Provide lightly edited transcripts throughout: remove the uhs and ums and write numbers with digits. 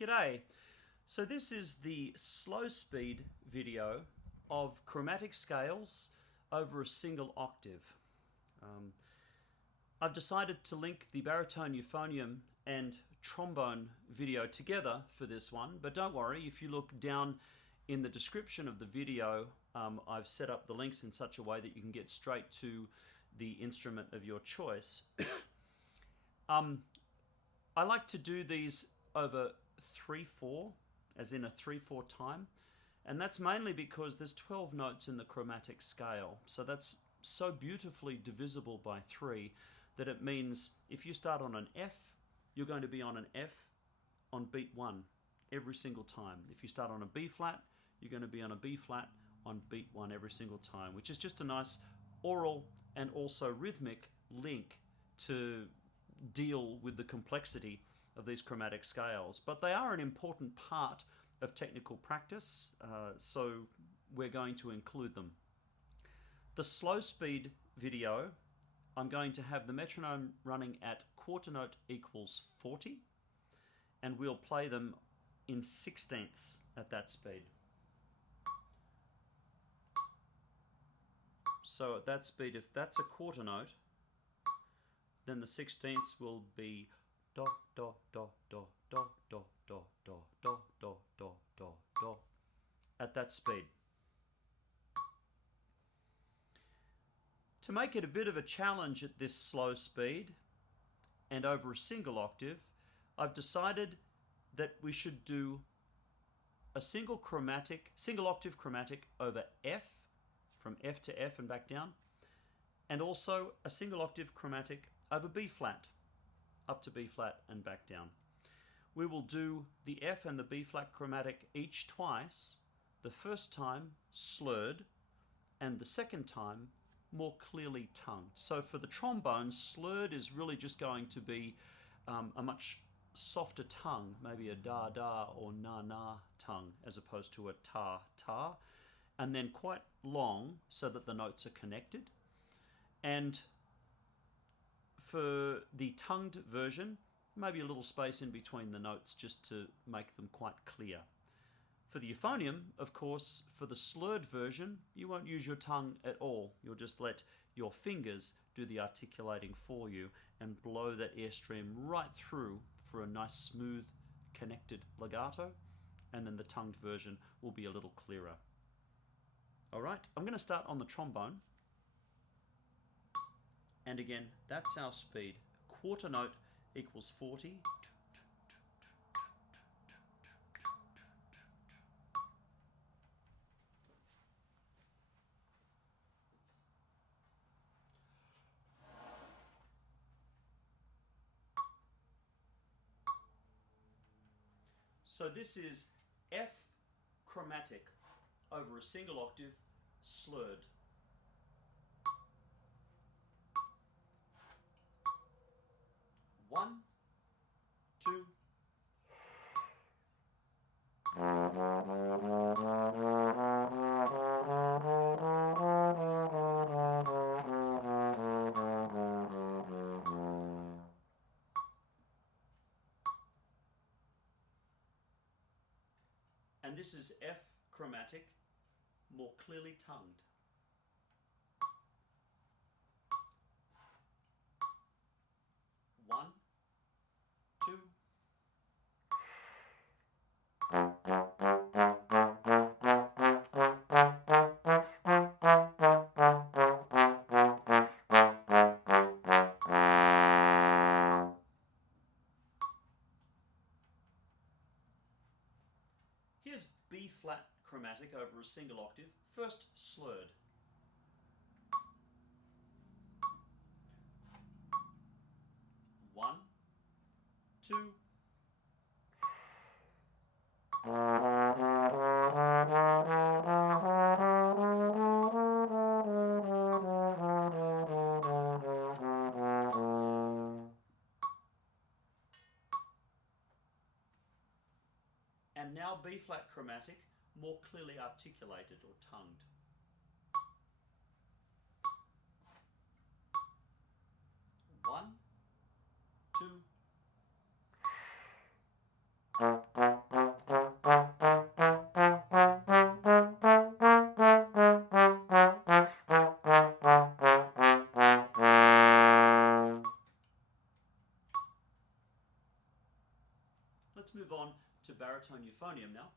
G'day. So this is the slow speed video of chromatic scales over a single octave. I've decided to link the Baritone, Euphonium and Trombone video together for this one, but don't worry, if you look down in the description of the video, I've set up the links in such a way that you can get straight to the instrument of your choice. I like to do these over 3/4, as in a 3/4 time, and that's mainly because there's 12 notes in the chromatic scale, so that's so beautifully divisible by 3 that it means if you start on an F, you're going to be on an F on beat 1 every single time. If you start on a B flat, you're going to be on a B flat on beat 1 every single time, which is just a nice oral and also rhythmic link to deal with the complexity of these chromatic scales. But they are an important part of technical practice, so we're going to include them. The slow speed video, I'm going to have the metronome running at quarter note equals 40, and we'll play them in 16ths at that speed. So at that speed, if that's a quarter note, then the 16ths will be do, do, do, do, do, do, do, do, do, do, do, do, do, at that speed. To make it a bit of a challenge at this slow speed and over a single octave, I've decided that we should do a single octave chromatic over F, from F to F and back down, and also a single octave chromatic over B flat, up to B flat and back down. We will do the F and the B flat chromatic each twice, the first time slurred and the second time more clearly tongued. So for the trombone, slurred is really just going to be a much softer tongue, maybe a da-da or na-na tongue as opposed to a ta-ta, and then quite long so that the notes are connected. And for the tongued version, maybe a little space in between the notes just to make them quite clear. For the euphonium, of course, for the slurred version, you won't use your tongue at all. You'll just let your fingers do the articulating for you and blow that airstream right through for a nice smooth connected legato, and then the tongued version will be a little clearer. Alright, I'm going to start on the trombone. And again, that's our speed. Quarter note equals 40. So this is F chromatic over a single octave slurred. One, two. And this is F chromatic, more clearly tongued. One, two. Here's B flat chromatic over a single octave, first slurred. One, two. And now B flat chromatic, more clearly articulated or tongued. One, two. Let's move on to baritone euphonium now.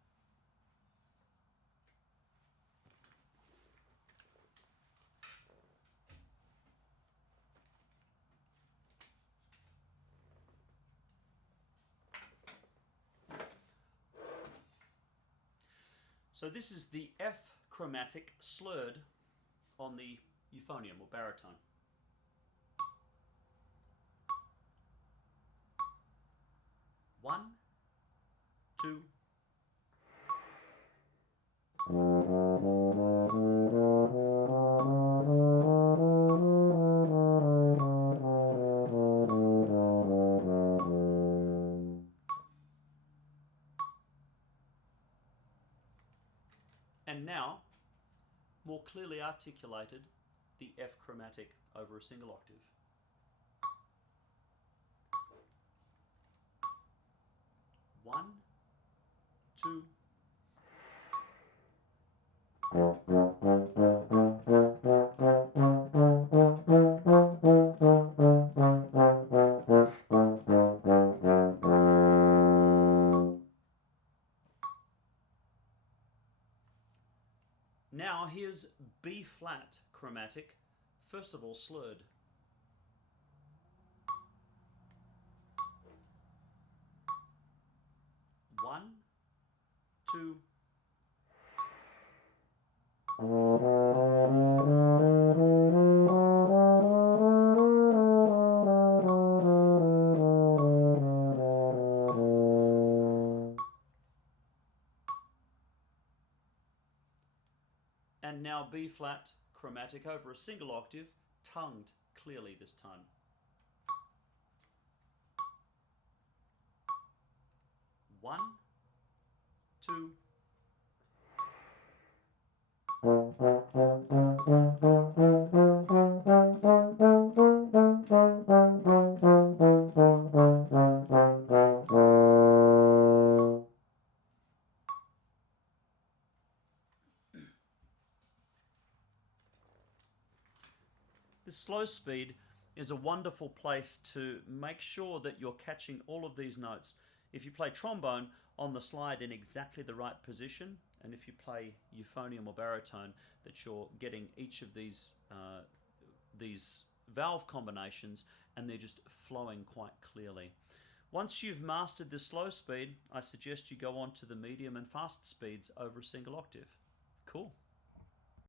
So this is the F chromatic slurred on the euphonium or baritone. One, two. And now, more clearly articulated, the F chromatic over a single octave. One, two. Now here's B flat chromatic, first of all slurred. One, two. And now B flat chromatic over a single octave, tongued clearly this time. One, two. This slow speed is a wonderful place to make sure that you're catching all of these notes. If you play trombone on the slide in exactly the right position, and if you play euphonium or baritone, that you're getting each of these valve combinations and they're just flowing quite clearly. Once you've mastered this slow speed, I suggest you go on to the medium and fast speeds over a single octave. Cool.